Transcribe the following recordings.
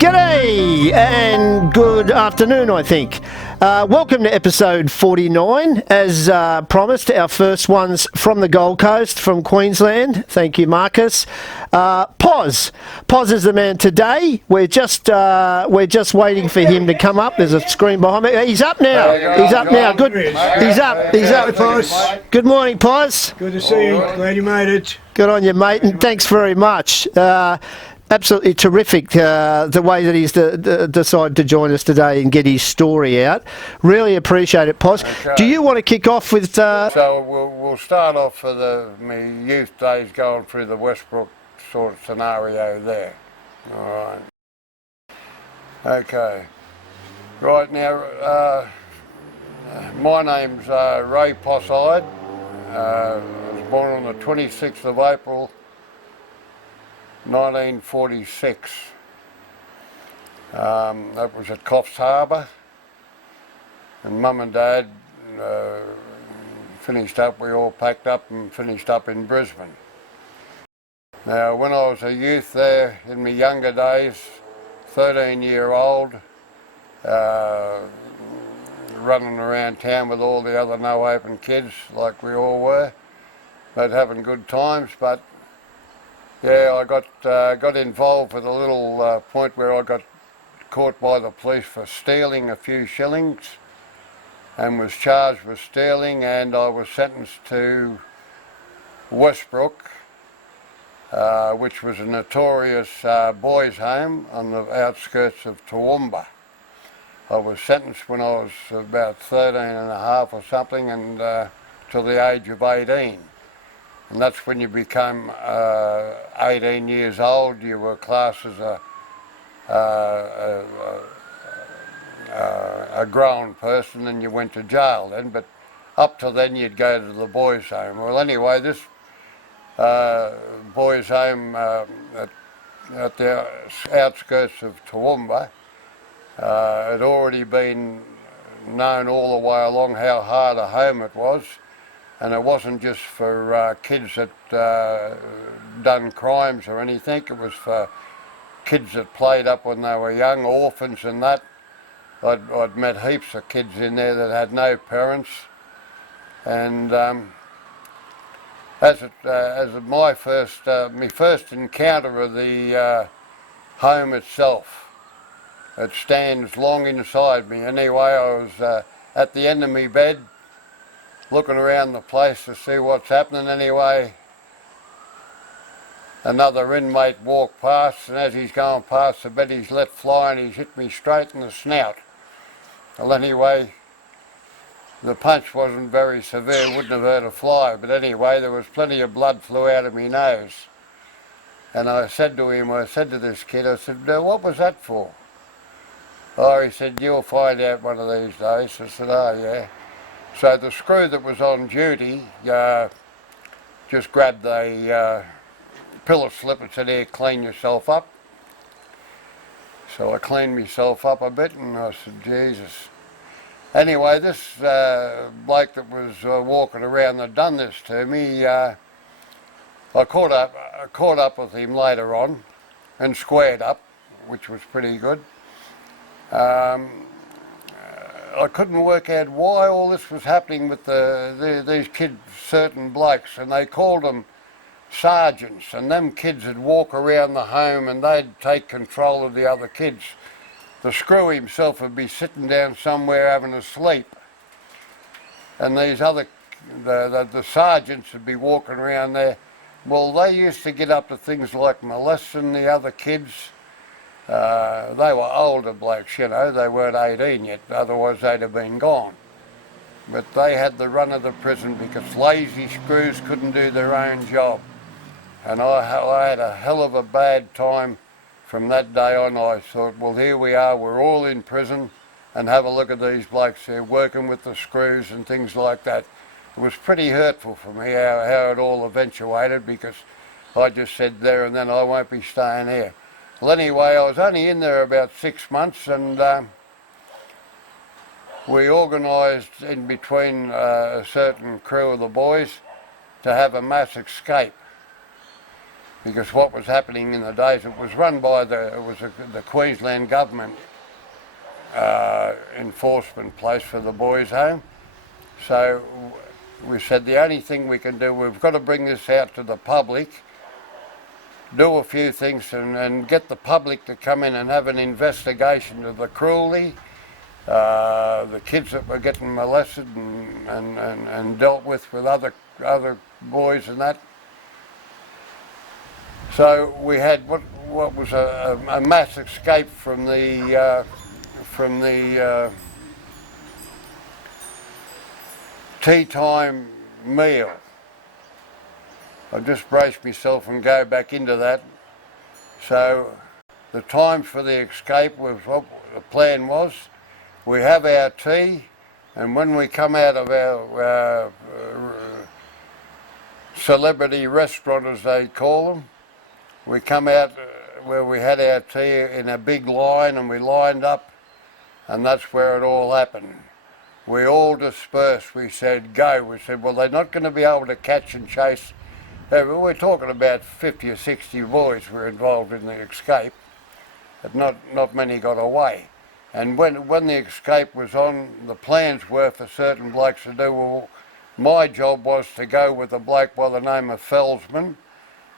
G'day and good afternoon, I think. Welcome to episode 49. As promised, our first one's from the Gold Coast, from Queensland. Thank you, Maccas. Poz is the man today. We're just waiting for him to come up. There's a screen behind me. He's up now. He's up now. Good. He's up. He's up. Poz. Good morning, Poz. Good to see you. Glad you made it. Good on you, mate, and thanks very much. Absolutely terrific the way that he's decided to join us today and get his story out. Really appreciate it, Poz. Okay. Do you want to kick off with... So we'll start off for my youth days going through the Westbrook sort of scenario there. All right. Okay. Right now, my name's Ray Posside. I was born on the 26th of April 1946. That was at Coffs Harbour, and Mum and Dad finished up. We all packed up and finished up in Brisbane. Now, when I was a youth there in my younger days, 13-year-old, running around town with all the other no-open kids like we all were, but having good times. But yeah, I got involved with a little point where I got caught by the police for stealing a few shillings and was charged with stealing, and I was sentenced to Westbrook, which was a notorious boys' home on the outskirts of Toowoomba. I was sentenced when I was about 13 and a half or something, and till the age of 18. And that's when you become 18 years old. You were classed as a grown person, and you went to jail then. But up to then, you'd go to the boys' home. Well, anyway, this boys' home at the outskirts of Toowoomba had already been known all the way along how hard a home it was. And it wasn't just for kids that done crimes or anything. It was for kids that played up when they were young, orphans and that. I'd met heaps of kids in there that had no parents. And as my first encounter of the home itself, it stands long inside me. Anyway, I was at the end of my bed, looking around the place to see what's happening. Anyway, another inmate walked past, and as he's going past the bed, he's let fly and he's hit me straight in the snout. Well, anyway, the punch wasn't very severe, wouldn't have hurt a fly, but anyway, there was plenty of blood flew out of my nose. And I said to this kid, I said, what was that for? Oh, he said, you'll find out one of these days. I said, oh, yeah. So the screw that was on duty just grabbed a pillow slip and said, here, clean yourself up. So I cleaned myself up a bit, and I said, Jesus. Anyway, this bloke that was walking around that done this to me, I caught up with him later on and squared up, which was pretty good. I couldn't work out why all this was happening with these kids, certain blokes, and they called them sergeants, and them kids would walk around the home and they'd take control of the other kids. The screw himself would be sitting down somewhere having a sleep, and these other, the sergeants would be walking around there. Well, they used to get up to things like molesting the other kids. They were older blokes, you know, they weren't 18 yet, otherwise they'd have been gone. But they had the run of the prison because lazy screws couldn't do their own job. And I had a hell of a bad time from that day on. I thought, well, here we are, we're all in prison, and have a look at these blokes here working with the screws and things like that. It was pretty hurtful for me how it all eventuated, because I just said there and then, I won't be staying here. Well, anyway, I was only in there about 6 months, and we organised in between a certain crew of the boys to have a mass escape. because what was happening in the days, it was run by the Queensland government enforcement place for the boys' home. So we said the only thing we can do, we've got to bring this out to the public, do a few things and get the public to come in and have an investigation of the cruelty, the kids that were getting molested and dealt with other boys and that. So we had what was a mass escape from the tea time meal. I just braced myself and go back into that. So the time for the escape was what the plan was. We have our tea, and when we come out of our celebrity restaurant, as they call them, we come out where we had our tea in a big line, and we lined up, and that's where it all happened. We all dispersed. We said, go. We said, well, they're not going to be able to catch and chase. We're talking about 50 or 60 boys were involved in the escape, but not many got away. And when the escape was on, the plans were for certain blokes to do, well, my job was to go with a bloke by the name of Felsman,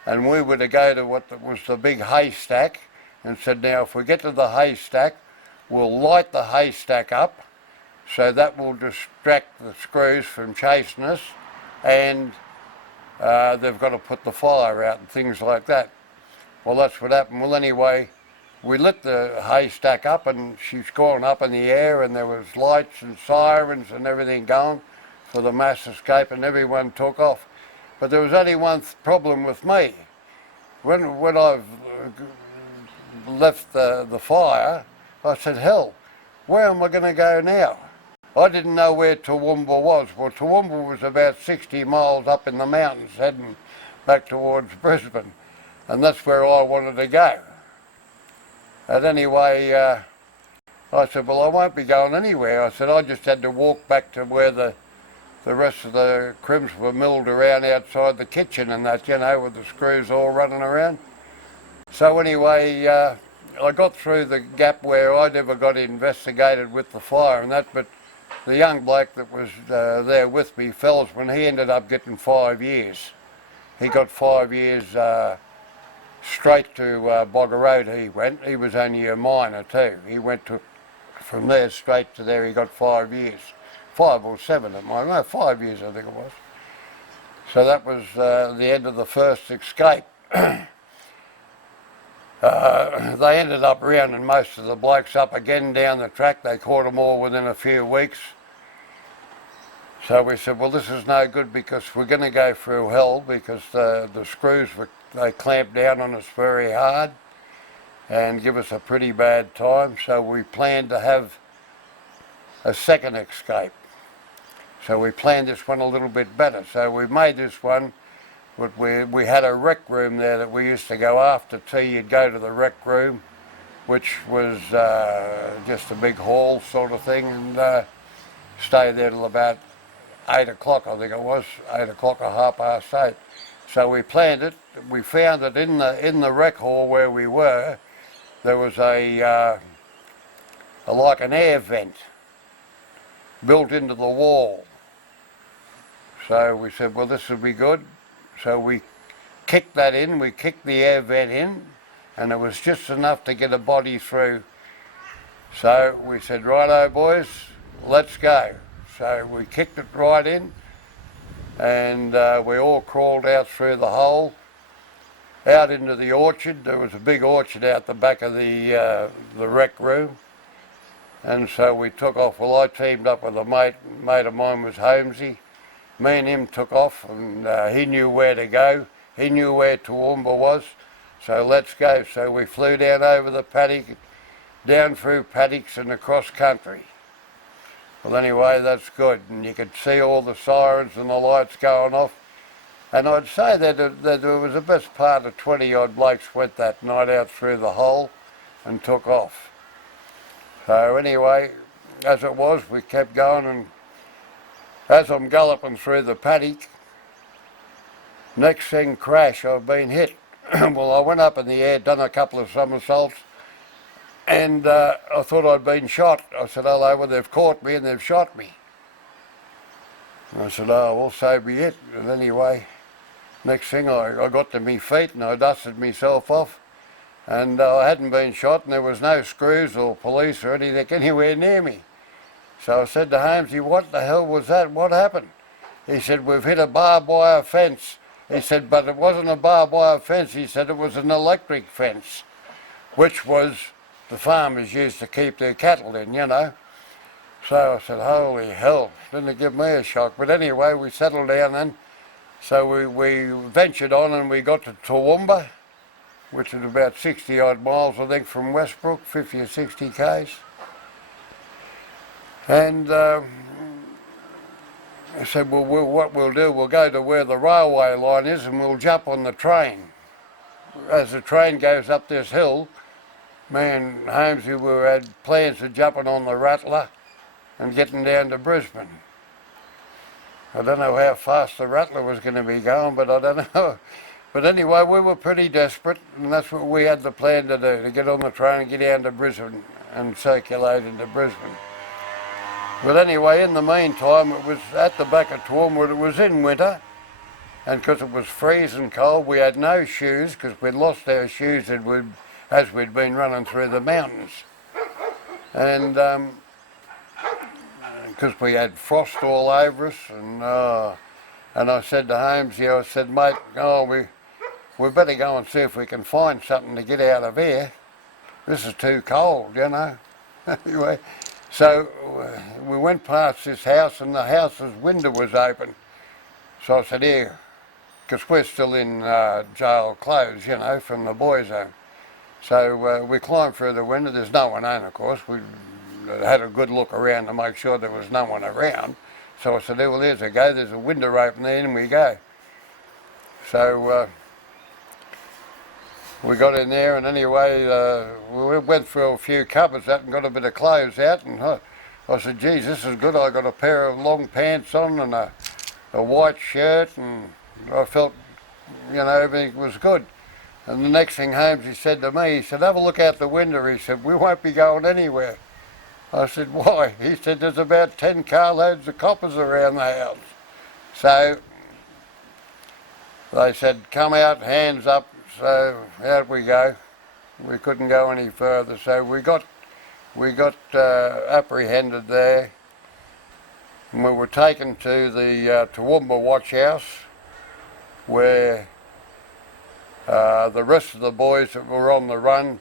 and we were to go to what was the big haystack, and said, now if we get to the haystack, we'll light the haystack up, so that will distract the screws from chasing us, and they've got to put the fire out and things like that. Well, that's what happened. Well, anyway, we lit the haystack up, and she's gone up in the air, and there was lights and sirens and everything going for the mass escape, and everyone took off. But there was only one problem with me. When I've left the fire, I said, hell, where am I going to go now? I didn't know where Toowoomba was. Well, Toowoomba was about 60 miles up in the mountains heading back towards Brisbane, and that's where I wanted to go. And anyway, I said, well, I won't be going anywhere. I said, I just had to walk back to where the rest of the crims were milled around outside the kitchen and that, you know, with the screws all running around. So anyway, I got through the gap where I never got investigated with the fire and that, but the young bloke that was there with me, Felsman, he ended up getting 5 years. He got 5 years straight to Bogger Road he went. He was only a minor too. He went from there straight to there, he got 5 years. 5 or 7 at my, no, 5 years I think it was. So that was the end of the first escape. They ended up rounding most of the blokes up again down the track. They caught them all within a few weeks. So we said, well, this is no good because we're going to go through hell because the screws, they clamped down on us very hard and give us a pretty bad time. So we planned to have a second escape. So we planned this one a little bit better. So we made this one. But we had a rec room there that we used to go after tea. You'd go to the rec room, which was just a big hall sort of thing, and stay there till about 8 o'clock, I think it was, 8 o'clock or 8:30. So we planned it. We found that in the rec hall where we were, there was like an air vent built into the wall. So we said, well, this would be good. So we kicked that in, we kicked the air vent in, and it was just enough to get a body through. So we said, righto boys, let's go. So we kicked it right in, and we all crawled out through the hole, out into the orchard. There was a big orchard out the back of the rec room, and so we took off. Well, I teamed up with a mate of mine was Holmesy. Me and him took off, and he knew where to go. He knew where Toowoomba was, so let's go. So we flew down over the paddock, down through paddocks and across country. Well, anyway, that's good, and you could see all the sirens and the lights going off. And I'd say that there was the best part of 20-odd blokes went that night out through the hole and took off. So anyway, as it was, we kept going, and as I'm galloping through the paddock, next thing, crash, I've been hit. well, I went up in the air, done a couple of somersaults, and I thought I'd been shot. I said, hello, well, they've caught me and they've shot me. And I said, oh, well, so be it. And anyway, next thing I got to my feet and I dusted myself off, and I hadn't been shot and there was no screws or police or anything anywhere near me. So I said to Holmesy, what the hell was that? What happened? He said, we've hit a barbed wire fence. He said, but it wasn't a barbed wire fence. He said it was an electric fence, which was the farmers used to keep their cattle in, you know. So I said, holy hell, didn't it give me a shock? But anyway, we settled down then. So we ventured on and we got to Toowoomba, which is about 60 odd miles, I think, from Westbrook, 50 or 60 k's. And I said, well, what we'll do, we'll go to where the railway line is and we'll jump on the train. As the train goes up this hill, me and Holmesy had plans of jumping on the Rattler and getting down to Brisbane. I don't know how fast the Rattler was going to be going, but I don't know. But anyway, we were pretty desperate, and that's what we had the plan to do, to get on the train and get down to Brisbane and circulate into Brisbane. But anyway, in the meantime, it was at the back of Toowoomba. It was in winter, and because it was freezing cold, we had no shoes because we'd lost our shoes as we'd been running through the mountains. And because we had frost all over us, and I said to Holmesy, I said, mate, we better go and see if we can find something to get out of here. This is too cold, you know. Anyway, so we went past this house and the house's window was open. So I said, here, because we're still in jail clothes, you know, from the boys' home. So we climbed through the window. There's no one home, of course. We had a good look around to make sure there was no one around. So I said, well, there's a go. There's a window open there, and we go. So we got in there, and anyway, we went through a few cupboards out and got a bit of clothes out, and I said, geez, this is good. I got a pair of long pants on and a white shirt, and I felt, you know, everything was good. And the next thing Holmesy said to me, he said, have a look out the window. He said, we won't be going anywhere. I said, why? He said, there's about 10 carloads of coppers around the house. So they said, come out, hands up. So out we go. We couldn't go any further. So we got apprehended there. And we were taken to the Toowoomba Watch House, where the rest of the boys that were on the run,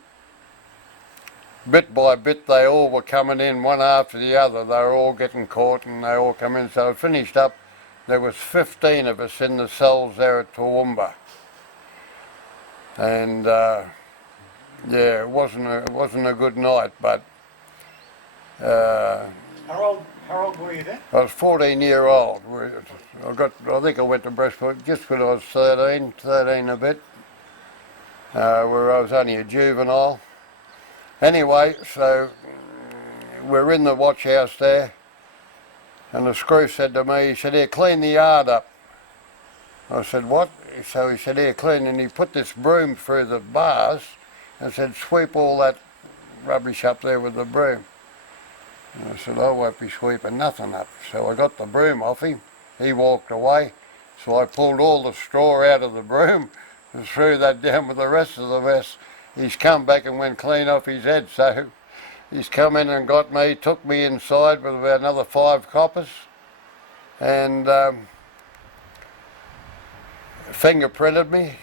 bit by bit, they all were coming in one after the other. They were all getting caught and they all come in. So it finished up. There was 15 of us in the cells there at Toowoomba. And yeah, it wasn't a good night, but How old were you then? I was 14-year-old. I think I went to Westbrook just when I was 13 a bit, where I was only a juvenile. Anyway, so we're in the watch house there, and the screw said to me, he said, here, clean the yard up. I said, what? So he said, here, clean, and he put this broom through the bars and said, sweep all that rubbish up there with the broom. And I said, I won't be sweeping nothing up. So I got the broom off him. He walked away. So I pulled all the straw out of the broom and threw that down with the rest of the mess. He's come back and went clean off his head. So he's come in and got me, took me inside with about another 5 coppers, and fingerprinted me.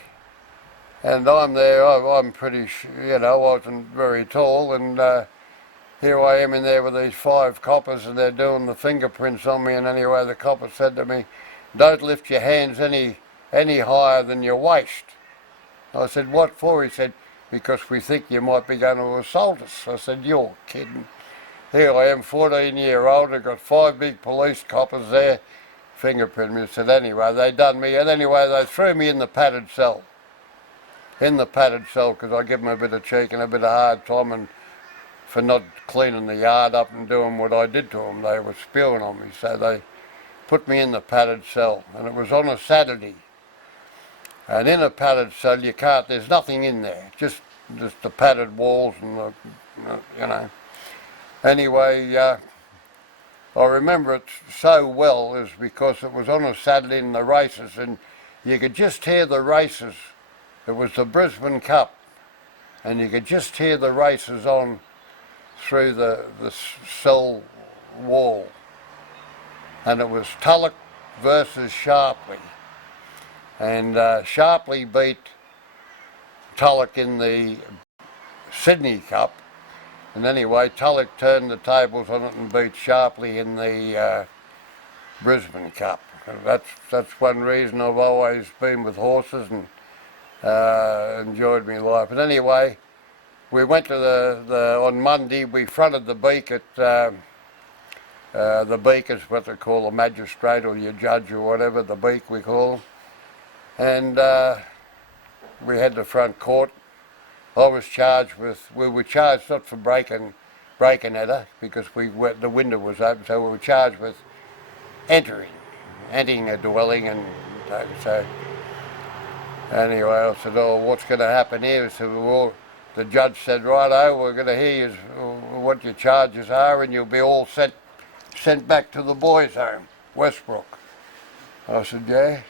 And I'm there, I'm pretty, you know, I wasn't very tall, and here I am in there with these 5 coppers, and they're doing the fingerprints on me. And anyway, the copper said to me, don't lift your hands any higher than your waist. I said, what for? He said, because we think you might be going to assault us. I said, you're kidding. Here I am, 14-year-old, I've got 5 big police coppers there, fingerprint me. I said, anyway, they done me, and anyway, they threw me in the padded cell. In the padded cell, because I give them a bit of cheek and a bit of hard time, and for not cleaning the yard up and doing what I did to them. They were spewing on me, so they put me in the padded cell, and it was on a Saturday. And in a padded cell, you can't. There's nothing in there. Just the padded walls and the, you know. Anyway, I remember it so well is because it was on a Saturday in the races, and you could just hear the races. It was the Brisbane Cup, and you could just hear the races on through the cell wall. And it was Tulloch versus Sharpley. And Sharpley beat Tulloch in the Sydney Cup. And anyway, Tulloch turned the tables on it and beat Sharpley in the Brisbane Cup. That's one reason I've always been with horses and enjoyed my life. But anyway, we went to on Monday, we fronted the beak at, the beak is what they call a magistrate or your judge or whatever, the beak we call them. And we had the front court. I was charged with, we were charged not for breaking at her because the window was open, so we were charged with entering a dwelling. And so anyway, I said, oh, what's going to happen here? So the judge said, righto, we're going to hear what your charges are and you'll be all sent back to the boys' home, Westbrook. I said, yeah.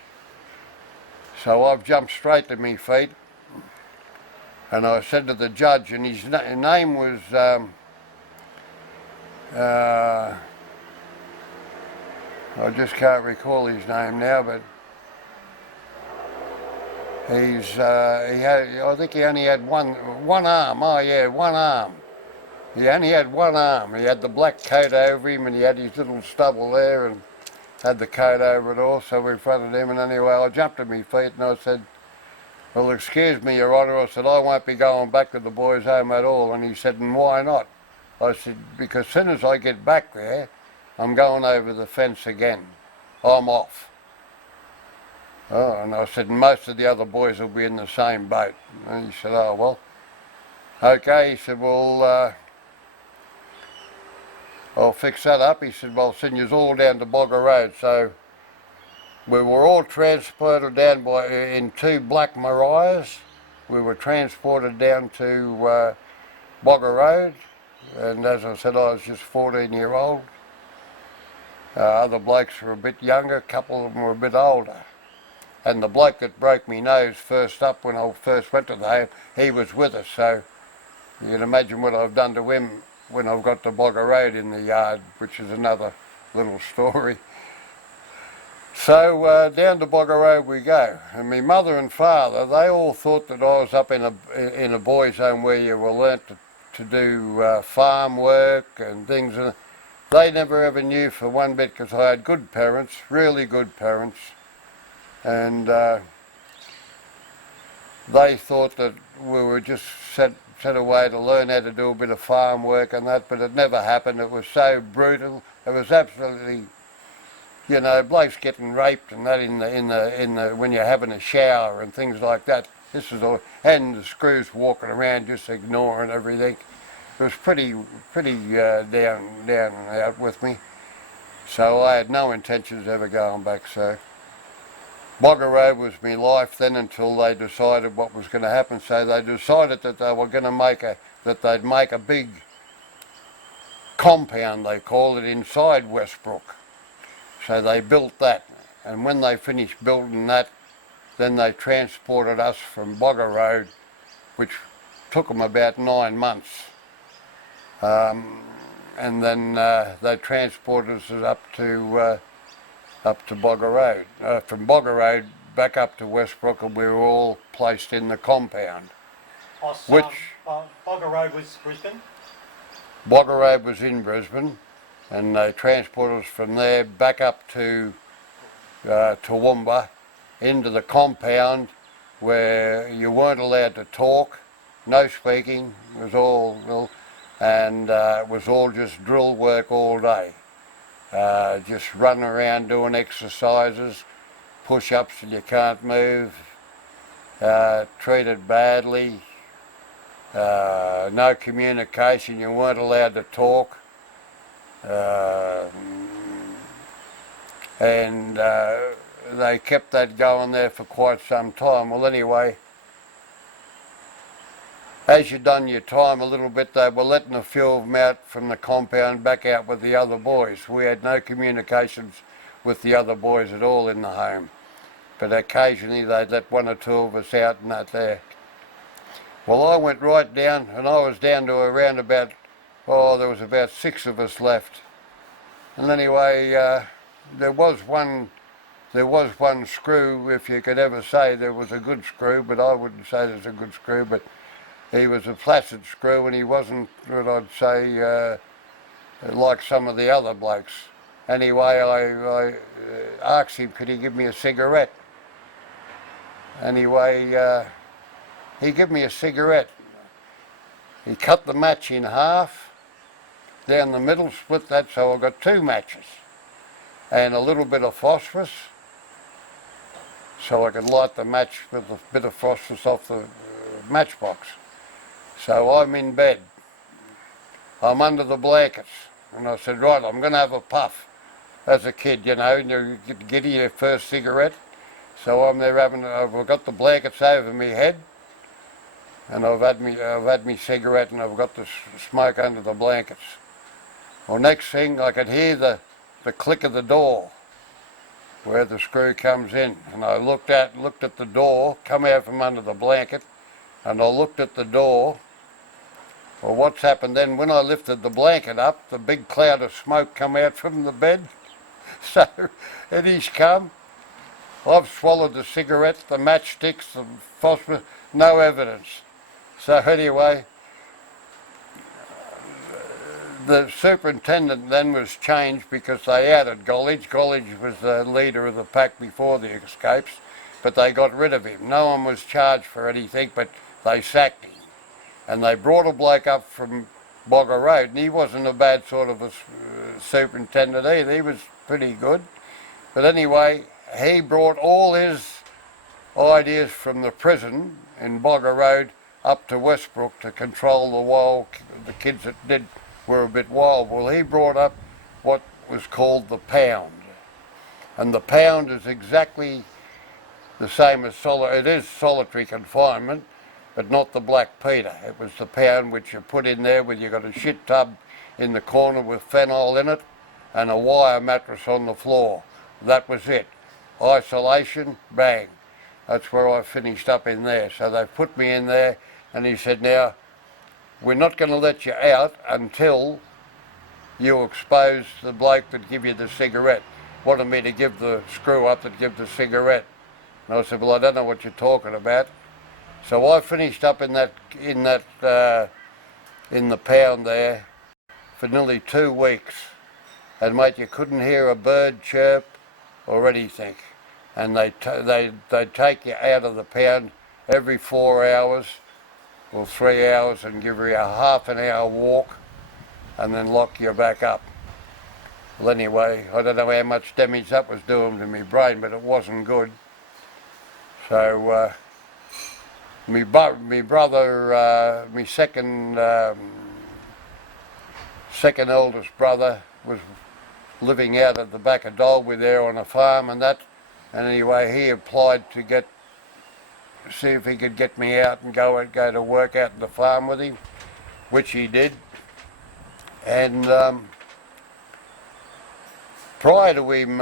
So I've jumped straight to my feet and I said to the judge, and his name was, I just can't recall his name now, but I think he only had one arm. Oh yeah, one arm. He only had one arm. He had the black coat over him and he had his little stubble there and had the coat over it all, so we fronted him. And anyway, I jumped to my feet and I said, well, excuse me, Your Honour. I said, I won't be going back to the boys' home at all. And he said, and why not? I said, because as soon as I get back there, I'm going over the fence again. I'm off. Oh, and I said, most of the other boys will be in the same boat. And he said, oh, well, okay. He said, well, I'll fix that up. He said, well, I'll send you all down to Bogger Road. So we were all transported down in two black Mariahs. We were transported down to Bogger Road. And as I said, I was just 14-year-old. Other blokes were a bit younger, a couple of them were a bit older. And the bloke that broke me nose first up when I first went to the home, he was with us. So you can imagine what I've done to him when I've got to Bogger Road in the yard, which is another little story. So down to Bogger Road we go. And my mother and father, they all thought that I was up in a boys' home where you were learnt to do farm work and things. And they never ever knew for one bit because I had good parents, really good parents. And they thought that we were just set away to learn how to do a bit of farm work and that, but it never happened. It was so brutal. It was absolutely, you know, blokes getting raped and that in the when you're having a shower and things like that. This is all, and the screws walking around just ignoring everything. It was pretty down and out with me. So I had no intentions of ever going back. So Bogger Road was my life then until they decided what was going to happen. So they decided that they were going to they'd make a big compound, they called it, inside Westbrook. So they built that, and when they finished building that, then they transported us from Bogger Road, which took them about 9 months. And then they transported us up to Bogger Road. From Bogger Road back up to Westbrook, and we were all placed in the compound. Oh, so, which Bogger Road was Brisbane? Bogger Road was in Brisbane, and they transported us from there back up to Toowoomba, into the compound where you weren't allowed to talk, no speaking, it was all, and it was all just drill work all day. Just running around doing exercises, push-ups till you can't move, treated badly, no communication, you weren't allowed to talk, and they kept that going there for quite some time. Well, anyway, as you done your time a little bit, they were letting a few of them out from the compound back out with the other boys. We had no communications with the other boys at all in the home, but occasionally they'd let one or two of us out and that there. Well, I went right down, and I was down to around about, there was about 6 of us left. And anyway, there was one screw, if you could ever say there was a good screw, but I wouldn't say there's a good screw, but he was a flaccid screw, and he wasn't what I'd say like some of the other blokes. Anyway, I asked him, could he give me a cigarette? Anyway, he gave me a cigarette. He cut the match in half, down the middle, split that, so I got 2 matches and a little bit of phosphorus, so I could light the match with a bit of phosphorus off the matchbox. So I'm in bed. I'm under the blankets, and I said, right, I'm going to have a puff. As a kid, you know, you get giddy, your first cigarette. So I'm there I've got the blankets over my head, and I've had me cigarette, and I've got the smoke under the blankets. Well, next thing, I could hear the click of the door where the screw comes in, and I looked at the door, come out from under the blanket, and I looked at the door. Well, what's happened then, when I lifted the blanket up, the big cloud of smoke come out from the bed. So Eddie's come. I've swallowed the cigarette, the matchsticks, the phosphorus, no evidence. So anyway, the superintendent then was changed because they added Gollidge. Gollidge was the leader of the pack before the escapes, but they got rid of him. No one was charged for anything, but they sacked him. And they brought a bloke up from Bogger Road, and he wasn't a bad sort of a superintendent either. He was pretty good. But anyway, he brought all his ideas from the prison in Bogger Road up to Westbrook to control the kids that were a bit wild. Well, he brought up what was called the pound. And the pound is exactly the same as it is solitary confinement, but not the black peter. It was the pound which you put in there where you got a shit tub in the corner with phenol in it and a wire mattress on the floor. That was it. Isolation, bang. That's where I finished up in there. So they put me in there, and he said, now, we're not going to let you out until you expose the bloke that give you the cigarette. Wanted me to give the screw up that give the cigarette. And I said, well, I don't know what you're talking about. So I finished up in the pound there for nearly 2 weeks. And mate, you couldn't hear a bird chirp or anything. And they'd take you out of the pound every 4 hours or 3 hours and give you a half an hour walk and then lock you back up. Well, anyway, I don't know how much damage that was doing to my brain, but it wasn't good. So my brother, my second eldest brother was living out at the back of Dalby there on a farm and that. And anyway, he applied to see if he could get me out and go to work out in the farm with him, which he did. And prior to him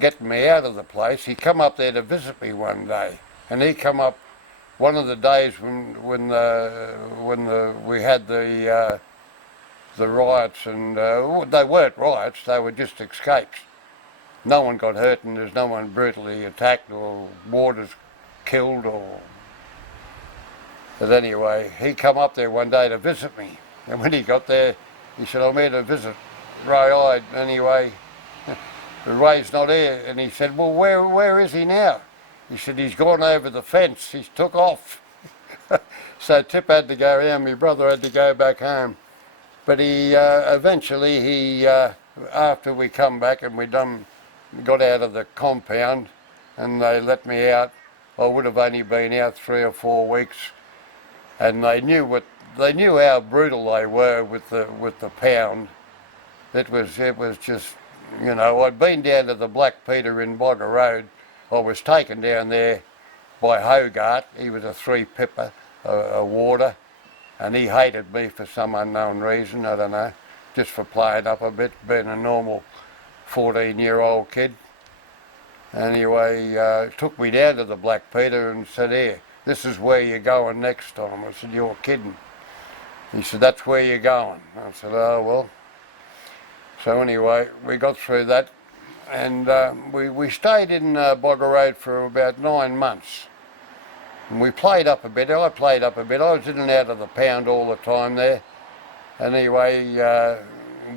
getting me out of the place, he come up there to visit me one day. And he come up one of the days when we had the riots, and they weren't riots, they were just escapes. No one got hurt and there's no one brutally attacked or warders killed or... But anyway, he come up there one day to visit me. And when he got there, he said, I'm here to visit Ray. Anyway, Ray's not here. And he said, well, where is he now? He said, he's gone over the fence, he's took off. So Tip had to go around, my brother had to go back home. But he eventually, after we come back and got out of the compound and they let me out, I would have only been out 3 or 4 weeks. And they knew how brutal they were with the pound. It was just you know, I'd been down to the Black Peter in Bogger Road. I was taken down there by Hogarth. He was a 3-pipper, a warder, and he hated me for some unknown reason, I don't know, just for playing up a bit, being a normal 14-year-old kid. Anyway, took me down to the Black Peter and said, here, this is where you're going next time. I said, you're kidding. He said, that's where you're going. I said, oh, well. So anyway, we got through that, and we stayed in Bogger Road for about 9 months. And we played up a bit. I played up a bit. I was in and out of the pound all the time there. Anyway,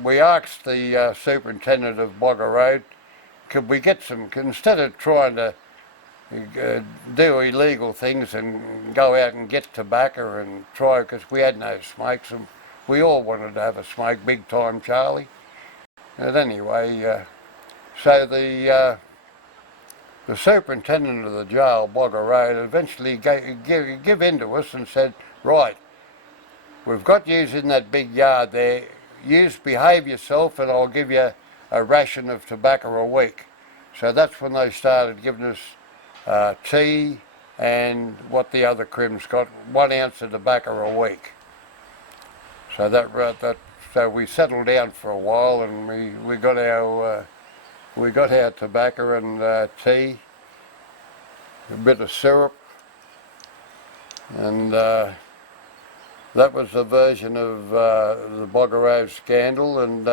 we asked the superintendent of Bogger Road, could we get some, instead of trying to do illegal things and go out and get tobacco and try, because we had no smokes and we all wanted to have a smoke, big time Charlie. But anyway, so the superintendent of the jail, Bogger Road, eventually gave in to us and said, right, we've got yous in that big yard there, yous behave yourself and I'll give you a ration of tobacco a week. So that's when they started giving us tea and what the other crims got, 1 ounce of tobacco a week. So so we settled down for a while and we got our tobacco and tea, a bit of syrup, and that was the version of the Bogger Road scandal. And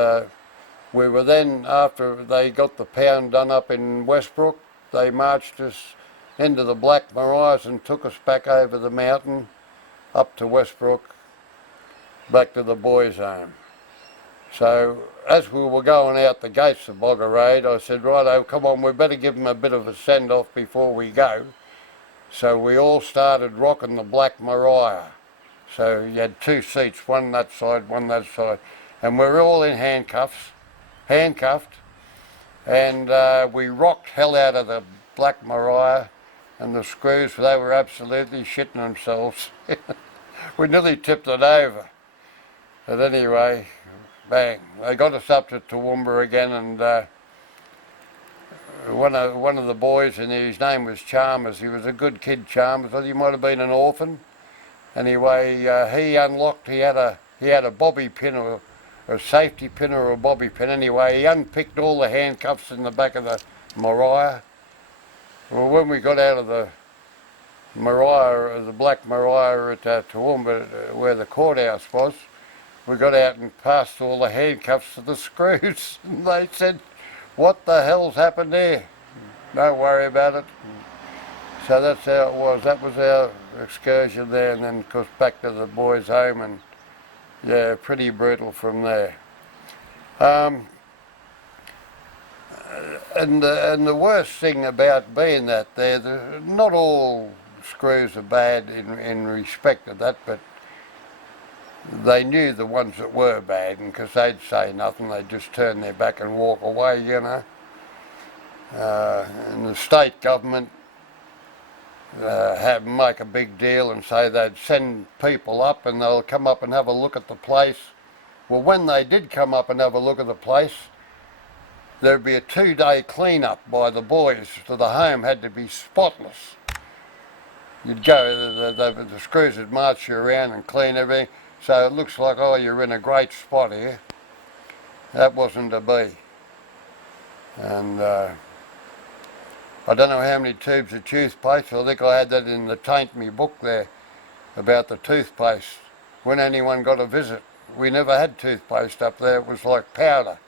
we were then, after they got the pound done up in Westbrook, they marched us into the Black Mariahs and took us back over the mountain up to Westbrook, back to the boys' home. So as we were going out the gates of Bogger Road, I said, righto, come on, we better give them a bit of a send-off before we go. So we all started rocking the Black Mariah. So you had 2 seats, one that side, one that side. And we were all in handcuffed, and we rocked hell out of the Black Mariah, and the screws, they were absolutely shitting themselves. We nearly tipped it over. But anyway, bang, they got us up to Toowoomba again, and one of the boys in there, his name was Chalmers, he was a good kid, Chalmers, he might have been an orphan. Anyway, he unlocked, he had a bobby pin or a safety pin or a bobby pin. Anyway, he unpicked all the handcuffs in the back of the Mariah. Well, when we got out of the Mariah, the Black Mariah at Toowoomba, where the courthouse was, we got out and passed all the handcuffs to the screws. And they said, what the hell's happened there? Don't worry about it. So that's how it was. That was our excursion there, and then of course back to the boys' home, and yeah, pretty brutal from there. And the worst thing about being that there, not all screws are bad in respect of that, but they knew the ones that were bad, and because they'd say nothing, they'd just turn their back and walk away, you know. And the state government make a big deal and say they'd send people up and they'll come up and have a look at the place. Well, when they did come up and have a look at the place, there'd be a 2-day clean-up by the boys, so the home had to be spotless. You'd go, the screws would march you around and clean everything, so it looks like, oh, you're in a great spot here. That wasn't to be. And I don't know how many tubes of toothpaste. I think I had that in the taint me book there about the toothpaste. When anyone got a visit, we never had toothpaste up there. It was like powder.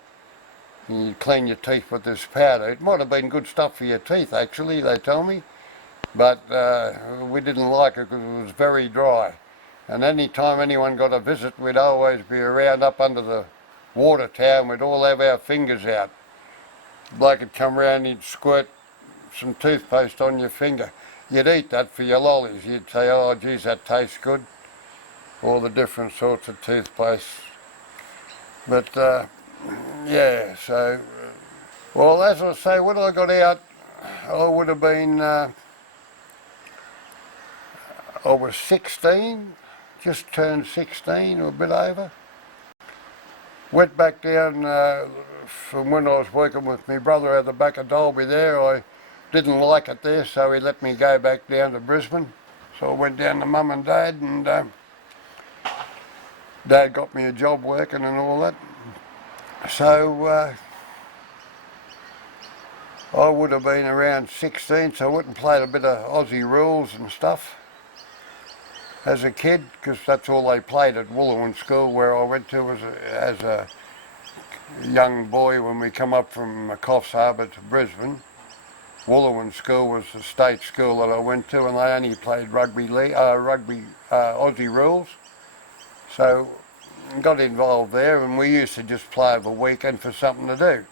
And you'd clean your teeth with this powder. It might have been good stuff for your teeth, actually, they told me. But we didn't like it because it was very dry. And any time anyone got a visit, we'd always be around up under the water tower and we'd all have our fingers out. The bloke would come round, he'd squirt some toothpaste on your finger. You'd eat that for your lollies. You'd say, oh geez, that tastes good. All the different sorts of toothpaste. But yeah, so, well, as I say, when I got out, I would have been, I was 16, just turned 16 or a bit over. Went back down from when I was working with my brother at the back of Dalby there, I didn't like it there, so he let me go back down to Brisbane. So I went down to Mum and Dad, and Dad got me a job working and all that. So I would have been around 16, so I went and played a bit of Aussie rules and stuff as a kid, because that's all they played at Wooloowin School, where I went to as a young boy when we come up from Coffs Harbour to Brisbane. Wooloowin School was the state school that I went to, and they only played rugby Aussie rules. So got involved there, and we used to just play over weekend for something to do.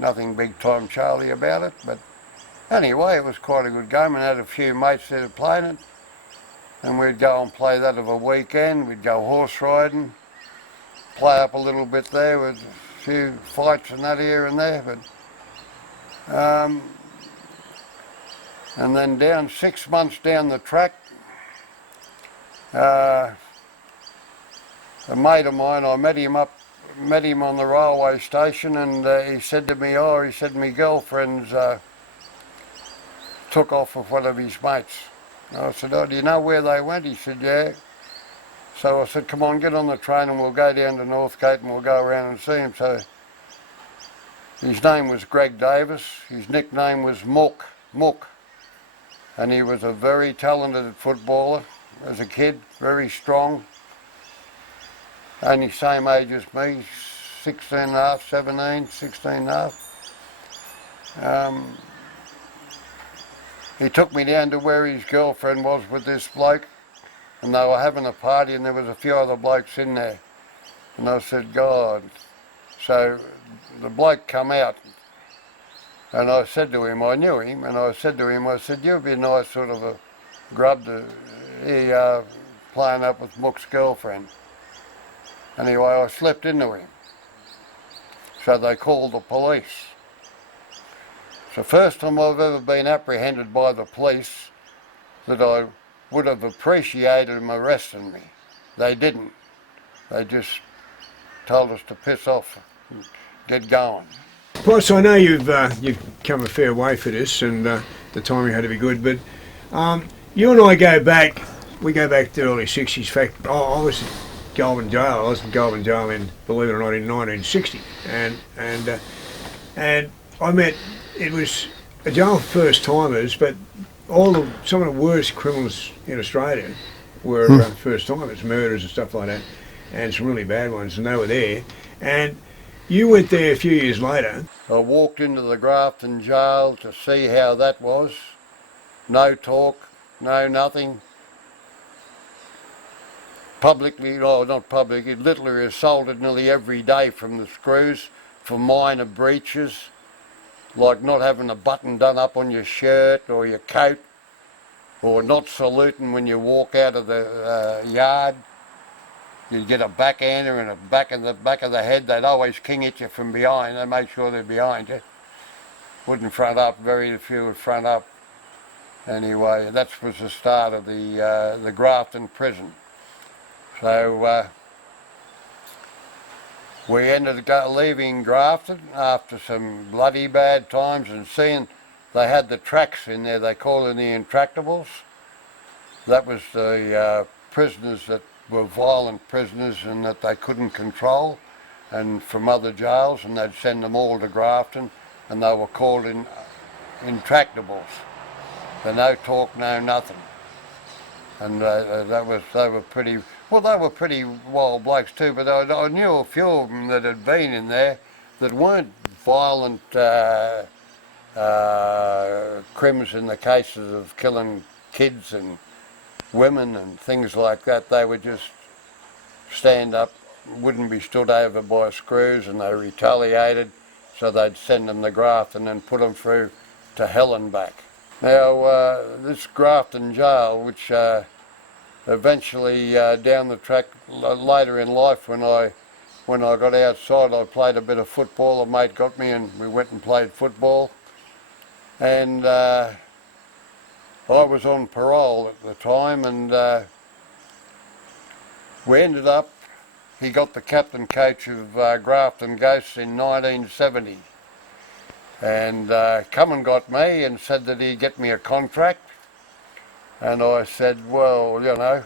Nothing big time Charlie about it, but anyway, it was quite a good game, and had a few mates that had played it. And we'd go and play that of a weekend. We'd go horse riding, play up a little bit there with a few fights and that here and there. But and then down 6 months down the track, a mate of mine, I met him on the railway station, and he said to me, my girlfriend's took off with one of his mates. I said, do you know where they went? He said, yeah. So I said, come on, get on the train and we'll go down to Northgate and we'll go around and see him. So his name was Greg Davis. His nickname was Mook. And he was a very talented footballer as a kid, very strong. Only same age as me, 16 and a half, 17, 16 and a half. He took me down to where his girlfriend was with this bloke, and they were having a party, and there was a few other blokes in there. And I said, God. So the bloke come out, and I said to him, I knew him, and I said, you'd be a nice sort of a grub to playing up with Mook's girlfriend. Anyway, I slipped into him. So they called the police. It's the first time I've ever been apprehended by the police that I would have appreciated them arresting me. They didn't. They just told us to piss off and get going. Bryce, I know you've come a fair way for this, and the timing had to be good, but you and I go back to the early 60s. In fact, I was at Goulburn Jail. I was in Goulburn Jail believe it or not, in 1960, and I met. It was a jail for first timers, but some of the worst criminals in Australia were first timers, murders and stuff like that, and some really bad ones, and they were there. And you went there a few years later. I walked into the Grafton jail to see how that was. No talk, no nothing. Publicly, not publicly, literally assaulted nearly every day from the screws for minor breaches, like not having a button done up on your shirt or your coat, or not saluting when you walk out of the yard. You'd get a backhander and a back of the head. They'd always king at you from behind. They make sure they're behind you. Wouldn't front up. Very few would front up. Anyway, that was the start of the Grafton prison. So we ended up leaving Grafton after some bloody bad times, and seeing they had the tracks in there. They call them the intractables. That was the prisoners that were violent prisoners and that they couldn't control, and from other jails, and they'd send them all to Grafton, and they were called intractables. So no talk, no nothing. And they were pretty wild blokes too, but I knew a few of them that had been in there that weren't violent crims in the cases of killing kids and women and things like that. They would just stand up, wouldn't be stood over by screws, and they retaliated, so they'd send them to Grafton and put them through to hell and back. Now, this Grafton jail, which eventually down the track later in life, when I got outside, I played a bit of football. A mate got me and we went and played football. And I was on parole at the time, and we ended up he got the captain coach of Grafton Ghosts in 1970. And come and got me and said that he'd get me a contract. And I said, well, you know,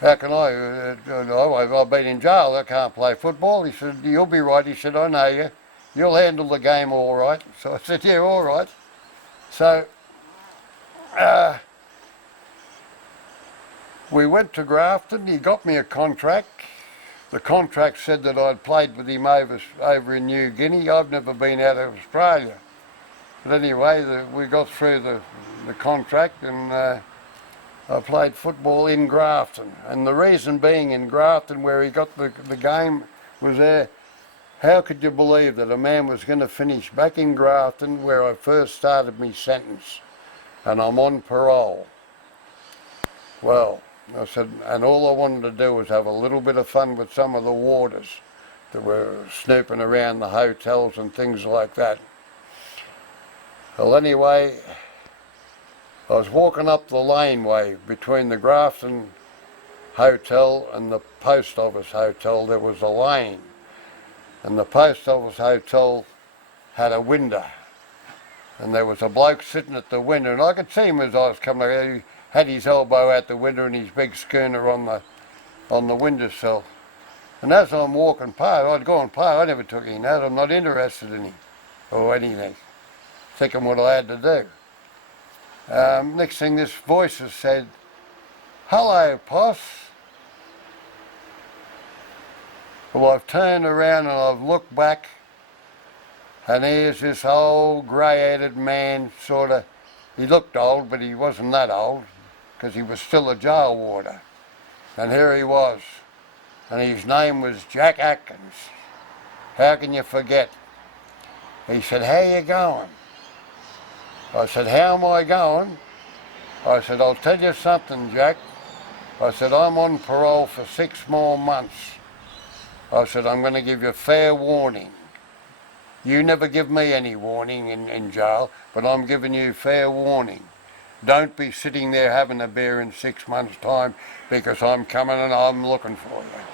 how can I've been in jail, I can't play football. He said, you'll be right. He said, I know you. You'll handle the game all right. So I said, yeah, all right. So we went to Grafton. He got me a contract. The contract said that I'd played with him over in New Guinea. I've never been out of Australia. But anyway, we got through the contract, and I played football in Grafton. And the reason being in Grafton, where he got the game, was there. How could you believe that a man was going to finish back in Grafton, where I first started my sentence, and I'm on parole? Well, I said, and all I wanted to do was have a little bit of fun with some of the warders that were snooping around the hotels and things like that. Well, anyway, I was walking up the laneway between the Grafton Hotel and the Post Office Hotel. There was a lane, and the Post Office Hotel had a window, and there was a bloke sitting at the window, and I could see him as I was coming over. He had his elbow out the window and his big schooner on the windowsill. And as I'm walking past, I'd gone past, I never took any note, I'm not interested in him or anything, thinking what I had to do. Next thing, this voice has said, hello, Poss. Well, I've turned around and I've looked back, and here's this old grey-headed man, sort of, he looked old, but he wasn't that old, because he was still a jail warder. And here he was, and his name was Jack Atkins. How can you forget? He said, how you going? I said, how am I going? I said, I'll tell you something, Jack. I said, I'm on parole for 6 more months. I said, I'm going to give you fair warning. You never give me any warning in jail, but I'm giving you fair warning. Don't be sitting there having a beer in 6 months' time, because I'm coming and I'm looking for you.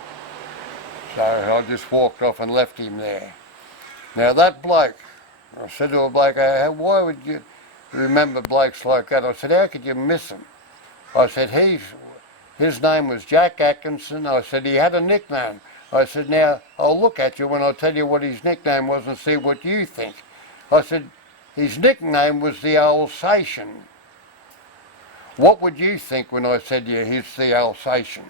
So I just walked off and left him there. Now that bloke, I said to a bloke, why would you remember blokes like that? I said, how could you miss him? I said, his name was Jack Atkinson. I said, he had a nickname. I said, now I'll look at you when I tell you what his nickname was and see what you think. I said, his nickname was the Alsatian. What would you think when I said to you, he's the Alsatian?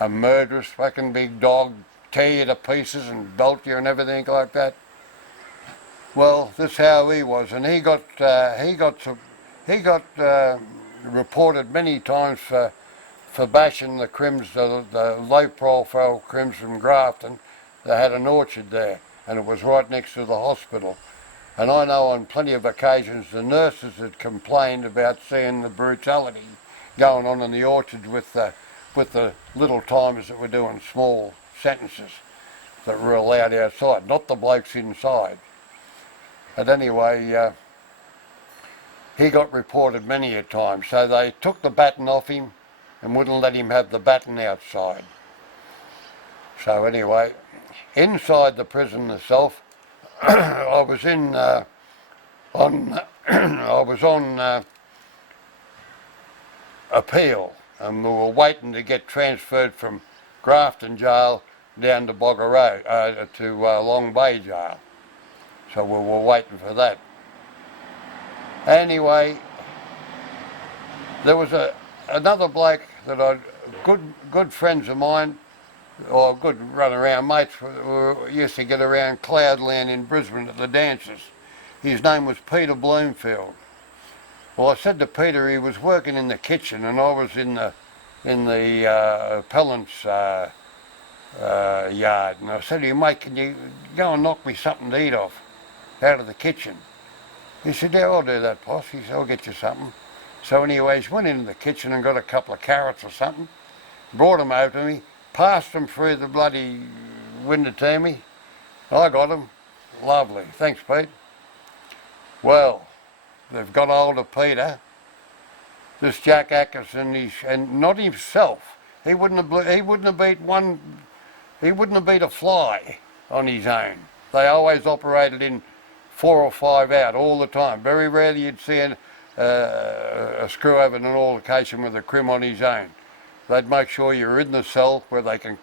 A murderous fucking big dog, tear you to pieces and belt you and everything like that? Well, that's how he was, and he got reported many times for bashing the Crims, the low-profile Crims from Grafton. They had an orchard there, and it was right next to the hospital. And I know on plenty of occasions the nurses had complained about seeing the brutality going on in the orchards with the little timers that were doing small sentences that were allowed outside, not the blokes inside. But anyway, he got reported many a time, so they took the baton off him and wouldn't let him have the baton outside. So anyway, inside the prison itself, I was on appeal, and we were waiting to get transferred from Grafton Jail down to to Long Bay Jail. So we were waiting for that. Anyway, there was another bloke that good friends of mine, or good run-around mates, who used to get around Cloudland in Brisbane at the dances. His name was Peter Bloomfield. Well, I said to Peter, he was working in the kitchen, and I was in the appellant's yard, and I said to him, mate, can you go and knock me something to eat off out of the kitchen? He said, yeah, I'll do that, boss. He said, I'll get you something. So anyways, went into the kitchen and got a couple of carrots or something, brought them over to me, passed them through the bloody window to me. I got them. Lovely. Thanks, Pete. Well, they've got hold of Peter. This Jack Atkinson, and not himself, He wouldn't have beat one. He wouldn't have beat a fly on his own. They always operated in 4 or 5 out all the time. Very rarely you'd see a screw over an altercation with a crim on his own. They'd make sure you were in the cell where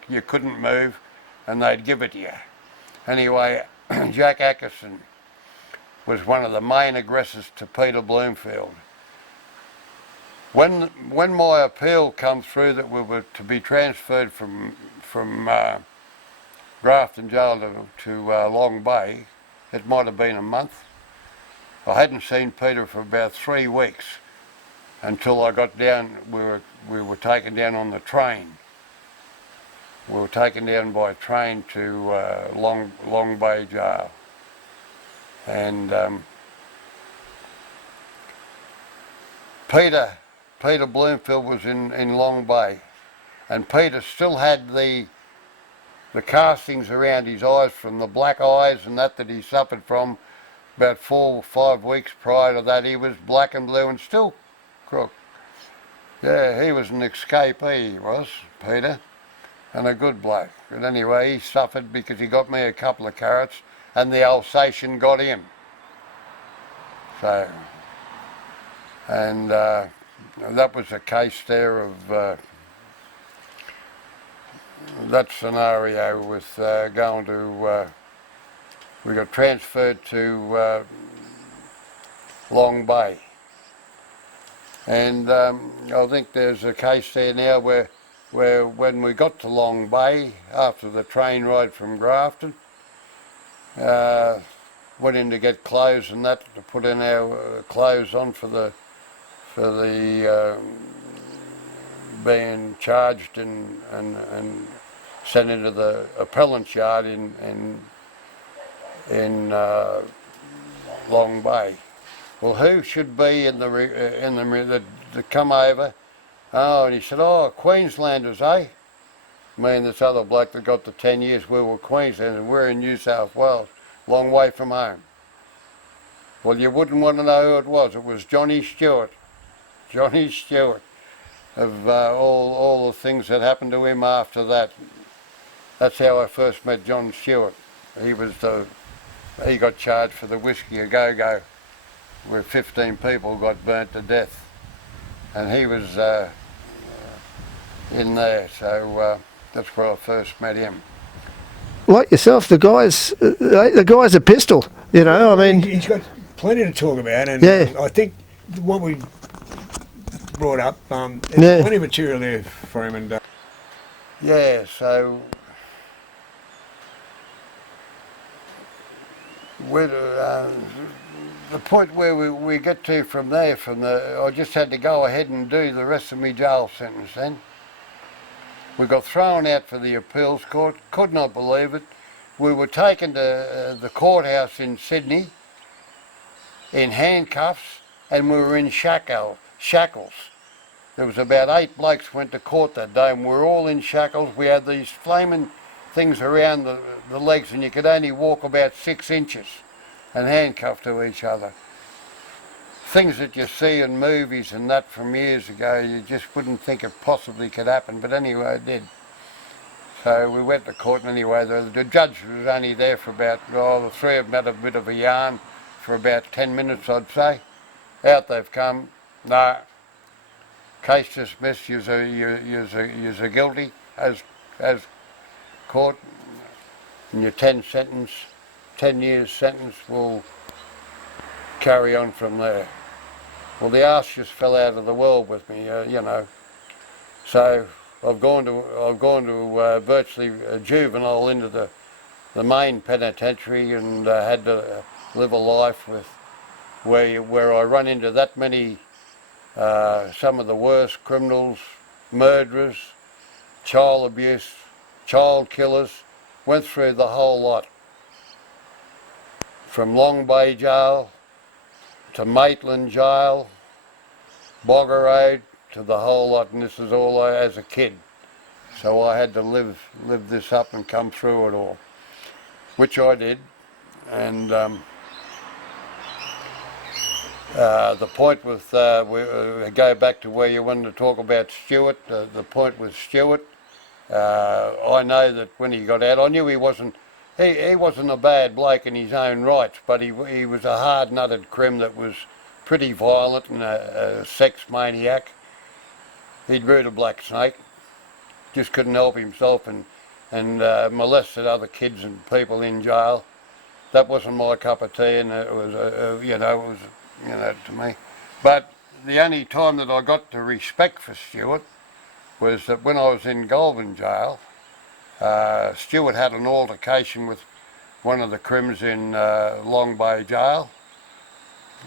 you couldn't move, and they'd give it to you. Anyway, Jack Atkinson was one of the main aggressors to Peter Bloomfield. When my appeal come through that we were to be transferred from Grafton jail to Long Bay, it might have been a month. I hadn't seen Peter for about 3 weeks until I got down. We were taken down on the train. We were taken down by train to Long Bay jail, and Peter Bloomfield was in Long Bay, and Peter still had the castings around his eyes from the black eyes and that he suffered from about 4 or 5 weeks prior to that. He was black and blue and still crook. Yeah, he was an escapee, he was, Peter, and a good bloke. But anyway, he suffered because he got me a couple of carrots and the Alsatian got him. So, and that was a case there of that scenario with going to, we got transferred to Long Bay. And I think there's a case there now where when we got to Long Bay after the train ride from Grafton, went in to get clothes and that, to put in our clothes on for the being charged and sent into the appellant's yard in Long Bay. Well, who should be in the come over? Oh, and he said, "Oh, Queenslanders, eh?" Me and this other bloke that got the 10 years, we were Queenslanders, and we're in New South Wales, long way from home. Well, you wouldn't want to know who it was. It was Johnny Stewart. Johnny Stewart, of all the things that happened to him after that. That's how I first met John Stewart. He got charged for the Whiskey A Go-Go, where 15 people got burnt to death, and he was in there. So that's where I first met him. Like yourself, the guy's a pistol. You know, I mean, he's got plenty to talk about, and yeah. I think what we brought up, there's plenty of material there for him. And yeah, so the point where we get to from there, I just had to go ahead and do the rest of my jail sentence then. We got thrown out for the appeals court, could not believe it. We were taken to the courthouse in Sydney in handcuffs, and we were in shackles. There was about 8 blokes went to court that day, and we were all in shackles. We had these flaming things around the legs, and you could only walk about 6 inches and handcuffed to each other. Things that you see in movies and that from years ago, you just wouldn't think it possibly could happen, but anyway it did. So we went to court, and anyway the judge was only there for about, the three of them had a bit of a yarn for about 10 minutes, I'd say. Out they've come. No, case dismissed. You're guilty as court, and your 10 years sentence will carry on from there. Well, the arse just fell out of the world with me, you know. So I've gone to virtually a juvenile into the main penitentiary, and had to live a life with where I run into that many some of the worst criminals, murderers, child abuse, child killers. Went through the whole lot, from Long Bay Jail to Maitland Jail, Bogger Road, to the whole lot, and this is all as a kid. So I had to live this up and come through it all, which I did. And The point with, we go back to where you wanted to talk about Stewart, the point with Stewart, I know that when he got out, I knew he wasn't a bad bloke in his own right, but he was a hard-nutted crim that was pretty violent and a sex maniac. He'd root a black snake, just couldn't help himself, and molested other kids and people in jail. That wasn't my cup of tea, and it was, to me. But the only time that I got the respect for Stewart was that when I was in Goulburn jail, Stewart had an altercation with one of the crims in Long Bay jail.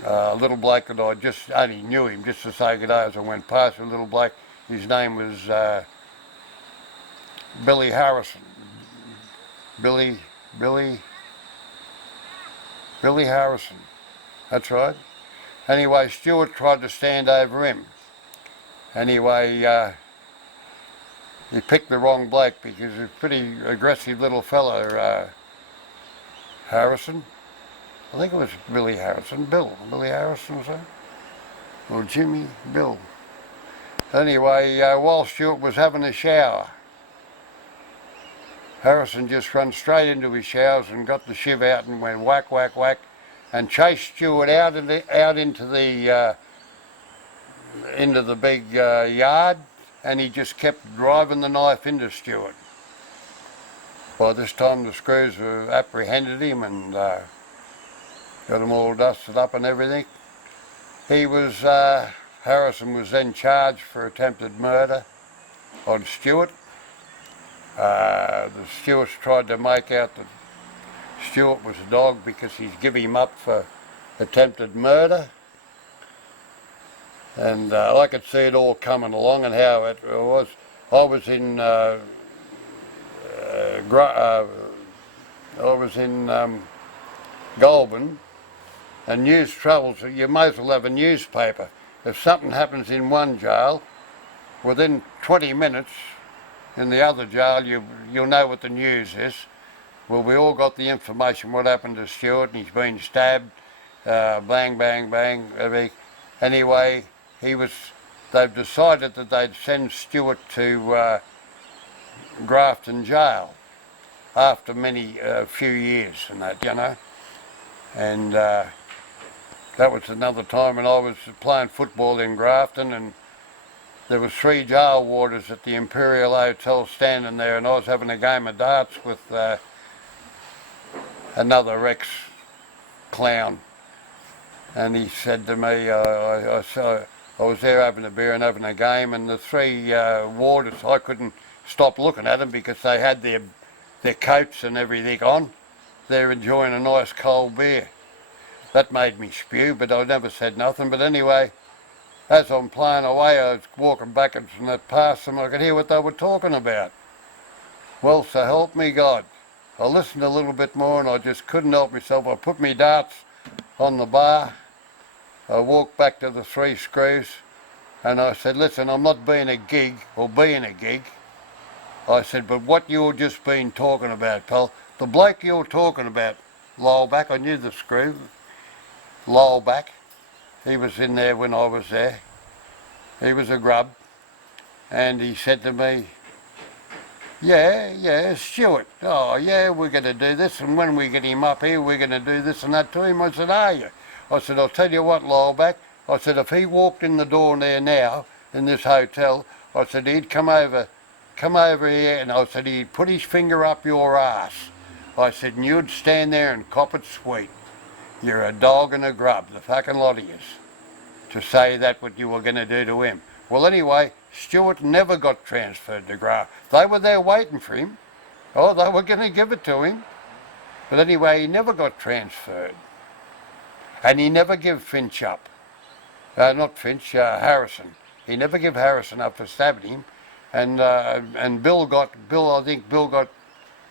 A little bloke that I just only knew him just to say good day as I went past. A little bloke, his name was Billy Harrison. Billy Harrison, that's right. Anyway, Stewart tried to stand over him. Anyway, he picked the wrong bloke because he's a pretty aggressive little fellow, Harrison. I think it was Billy Harrison, Billy Harrison or so, or Jimmy, Bill. Anyway, while Stewart was having a shower, Harrison just ran straight into his showers and got the shiv out and went whack, whack, whack, and chased Stewart out into the big yard, and he just kept driving the knife into Stewart. By this time the screws were apprehended him and got him all dusted up and everything. He was, Harrison was then charged for attempted murder on Stewart. The Stewarts tried to make out that Stewart was a dog because he's given him up for attempted murder. And I could see it all coming along and how it was. I was in Goulburn, and news travels. You may as well have a newspaper. If something happens in one jail, within 20 minutes in the other jail, you'll know what the news is. Well, we all got the information what happened to Stewart, and he's been stabbed, bang, bang, bang. Anyway, they've decided that they'd send Stewart to Grafton jail after few years and that, you know. And that was another time when I was playing football in Grafton, and there was 3 jail warders at the Imperial Hotel standing there, and I was having a game of darts with another ex-clown. And he said to me, I was there having a beer and having a game, and the 3 warders, I couldn't stop looking at them because they had their coats and everything on. They're enjoying a nice cold beer. That made me spew, but I never said nothing. But anyway, as I'm playing away, I was walking backwards and that past them, I could hear what they were talking about. Well, so help me God. I listened a little bit more and I just couldn't help myself. I put me darts on the bar. I walked back to the 3 screws and I said, listen, I'm not being a gig. I said, but what you've just been talking about, pal, the bloke you're talking about, Lolback, I knew the screw, Lolback, he was in there when I was there. He was a grub. And he said to me, yeah, Stewart. Oh, yeah, we're going to do this. And when we get him up here, we're going to do this and that to him. I said, are you? I said, I'll tell you what, Lolback. I said, if he walked in the door there now, in this hotel, I said, he'd come over here, and I said, he'd put his finger up your ass. I said, and you'd stand there and cop it sweet. You're a dog and a grub, the fucking lot of yous, to say that what you were going to do to him. Well, anyway, Stewart never got transferred to Grafton. They were there waiting for him. Oh, they were going to give it to him. But anyway, he never got transferred. And he never gave Finch up. Not Finch, Harrison. He never gave Harrison up for stabbing him. And I think Bill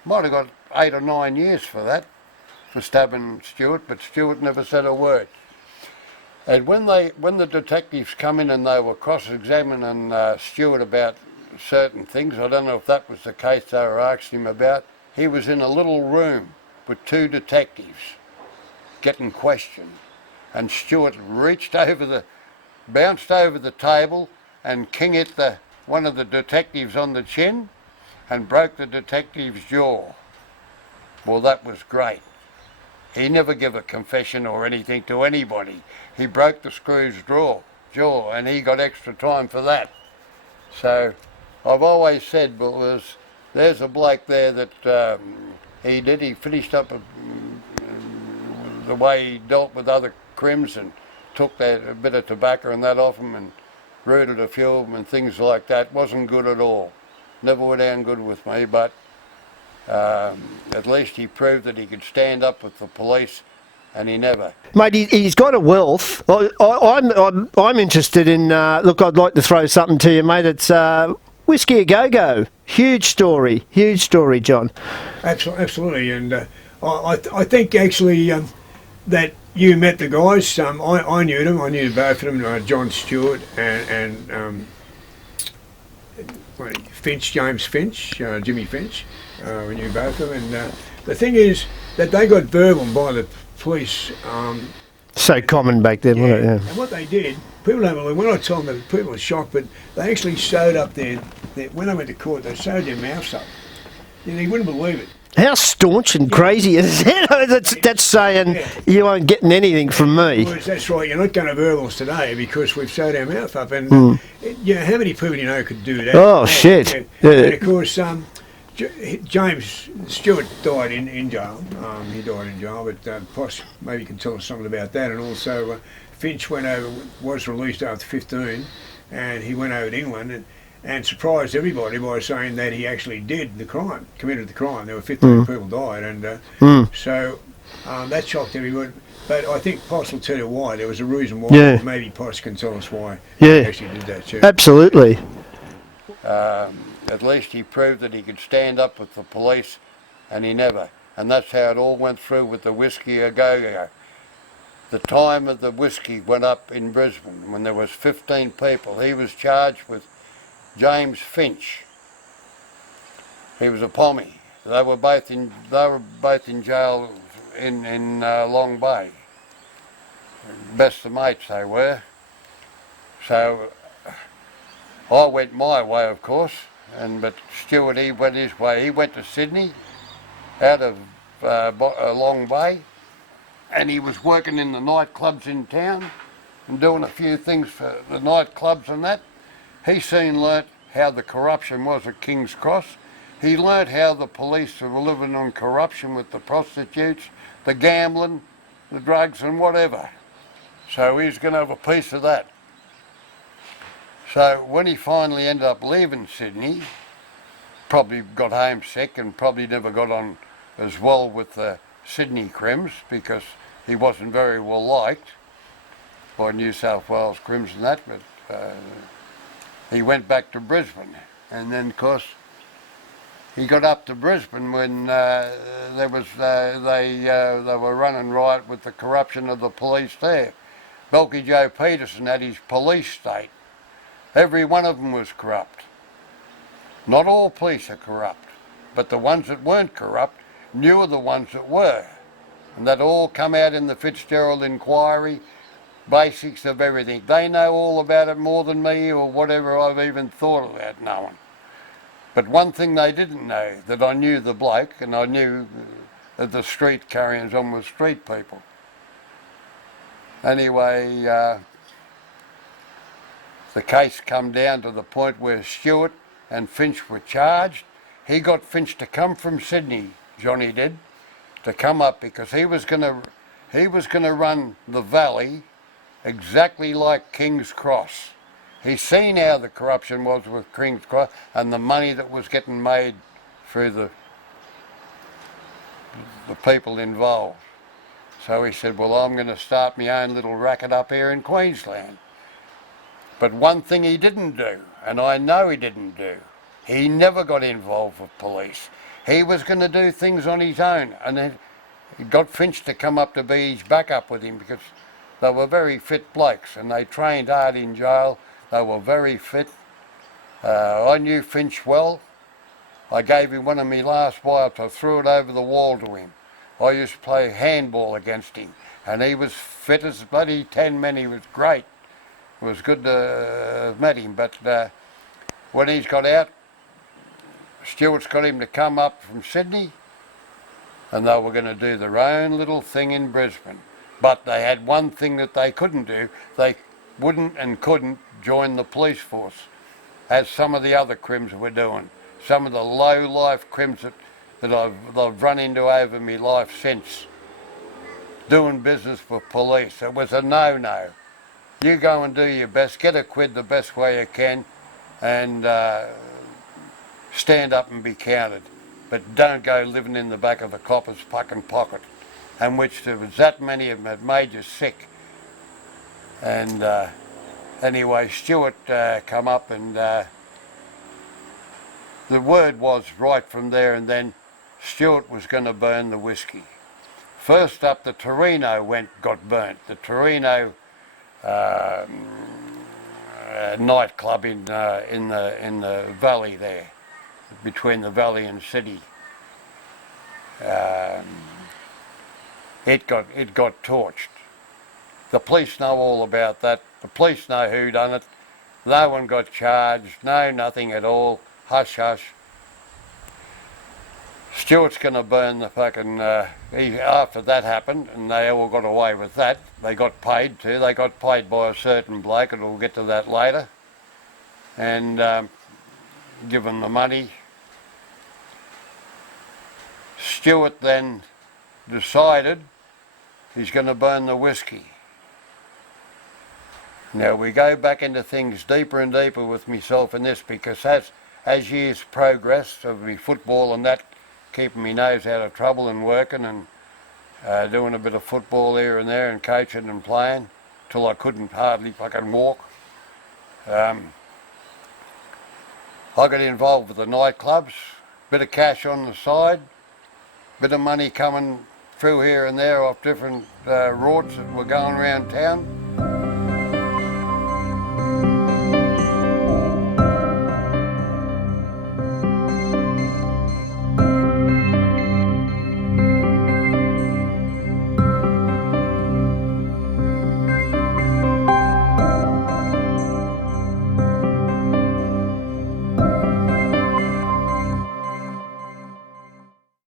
might have got 8 or 9 years for that, for stabbing Stewart, but Stewart never said a word. And when the detectives come in and they were cross-examining Stewart about certain things, I don't know if that was the case they were asking him about, he was in a little room with 2 detectives getting questioned. and Stewart bounced over the table and King hit one of the detectives on the chin and broke the detective's jaw. Well, that was great. He never gave a confession or anything to anybody. He broke the screw's jaw, and he got extra time for that. So I've always said, well, there's a bloke there that he finished up the way he dealt with other crims and took a bit of tobacco and that off him and rooted a few of them and things like that. Wasn't good at all. Never went down good with me, but at least he proved that he could stand up with the police, and he never. Mate, he's got a wealth. I'm interested in. Look, I'd like to throw something to you, mate. It's Whiskey a Go-Go. Huge story, John. Absolutely, and I think actually that you met the guys. I knew them. I knew both of them, John Stewart and James Finch, Jimmy Finch. We knew both of them, and the thing is that they got verbal by the police. So common back then, wasn't it? Yeah. And what they did, people don't believe. When I told them, people were shocked, but they actually sewed up when they went to court, they sewed their mouths up. You wouldn't believe it. How staunch and crazy is that? That's saying you aren't getting anything from me. Well, that's right. You're not going to verbals today because we've sewed our mouth up. And how many people you know could do that? Oh, shit. Yeah. And of course, James Stewart died in jail. He died in jail, but Posh maybe can tell us something about that. And also, Finch was released after 15, and he went over to England and surprised everybody by saying that he actually committed the crime. There were 15 people died, and so that shocked everyone. But I think Posh will tell you why. There was a reason why. Yeah. Maybe Posh can tell us why he actually did that too. Absolutely. At least he proved that he could stand up with the police, and he never. And that's how it all went through with the Whiskey a Go-Go. The time of the whiskey went up in Brisbane when there was 15 people. He was charged with James Finch. He was a pommy. They were both in jail in Long Bay. Best of mates they were. So I went my way, of course, but Stewart, he went his way. He went to Sydney out of Long Bay, and he was working in the nightclubs in town and doing a few things for the nightclubs and that. He soon learnt how the corruption was at King's Cross. He learnt how the police were living on corruption with the prostitutes, the gambling, the drugs and whatever. So he's going to have a piece of that. So when he finally ended up leaving Sydney, probably got homesick and probably never got on as well with the Sydney crims because he wasn't very well liked by New South Wales crims and that, but he went back to Brisbane. And then, of course, he got up to Brisbane when they were running riot with the corruption of the police there. Belky Joe Peterson had his police state. Every one of them was corrupt. Not all police are corrupt, but the ones that weren't corrupt knew of the ones that were. And that all come out in the Fitzgerald inquiry, basics of everything. They know all about it more than me or whatever I've even thought about knowing. But one thing they didn't know, that I knew the bloke and I knew that the street carriers on were street people. Anyway, the case come down to the point where Stewart and Finch were charged. He got Finch to come from Sydney, Johnny did, to come up because he was going to run the valley exactly like King's Cross. He's seen how the corruption was with King's Cross and the money that was getting made through the people involved. So he said, well, I'm going to start my own little racket up here in Queensland. But one thing he didn't do, and I know he didn't do, he never got involved with police. He was going to do things on his own, and he got Finch to come up to be his backup with him because they were very fit blokes and they trained hard in jail. They were very fit. I knew Finch well. I gave him one of my last wipes. I threw it over the wall to him. I used to play handball against him and he was fit as bloody 10 men. He was great. It was good to met him, but when he's got out, Stuart's got him to come up from Sydney, and they were going to do their own little thing in Brisbane. But they had one thing that they couldn't do. They wouldn't and couldn't join the police force, as some of the other crims were doing. Some of the low-life crims that I've run into over my life since, doing business with police. It was a no-no. You go and do your best, get a quid the best way you can, and stand up and be counted. But don't go living in the back of the copper's fucking pocket, and which there was that many of them that made you sick. And anyway, Stuart come up, and the word was right from there and then Stuart was going to burn the whiskey. First up, the Torino got burnt. The Torino nightclub in the valley there, between the valley and city. It got torched. The police know all about that. The police know who done it. No one got charged. No, nothing at all. Hush, hush. Stuart's going to burn the fucking... after that happened, and they all got away with that, they got paid too. They got paid by a certain bloke, and we'll get to that later. And give them the money. Stuart then decided he's going to burn the whiskey. Now we go back into things deeper and deeper with myself in this, because as years progressed of me football and that, keeping me nose out of trouble and working and doing a bit of football here and there and coaching and playing till I couldn't hardly fucking walk. I got involved with the nightclubs, bit of cash on the side, bit of money coming through here and there off different roads that were going around town.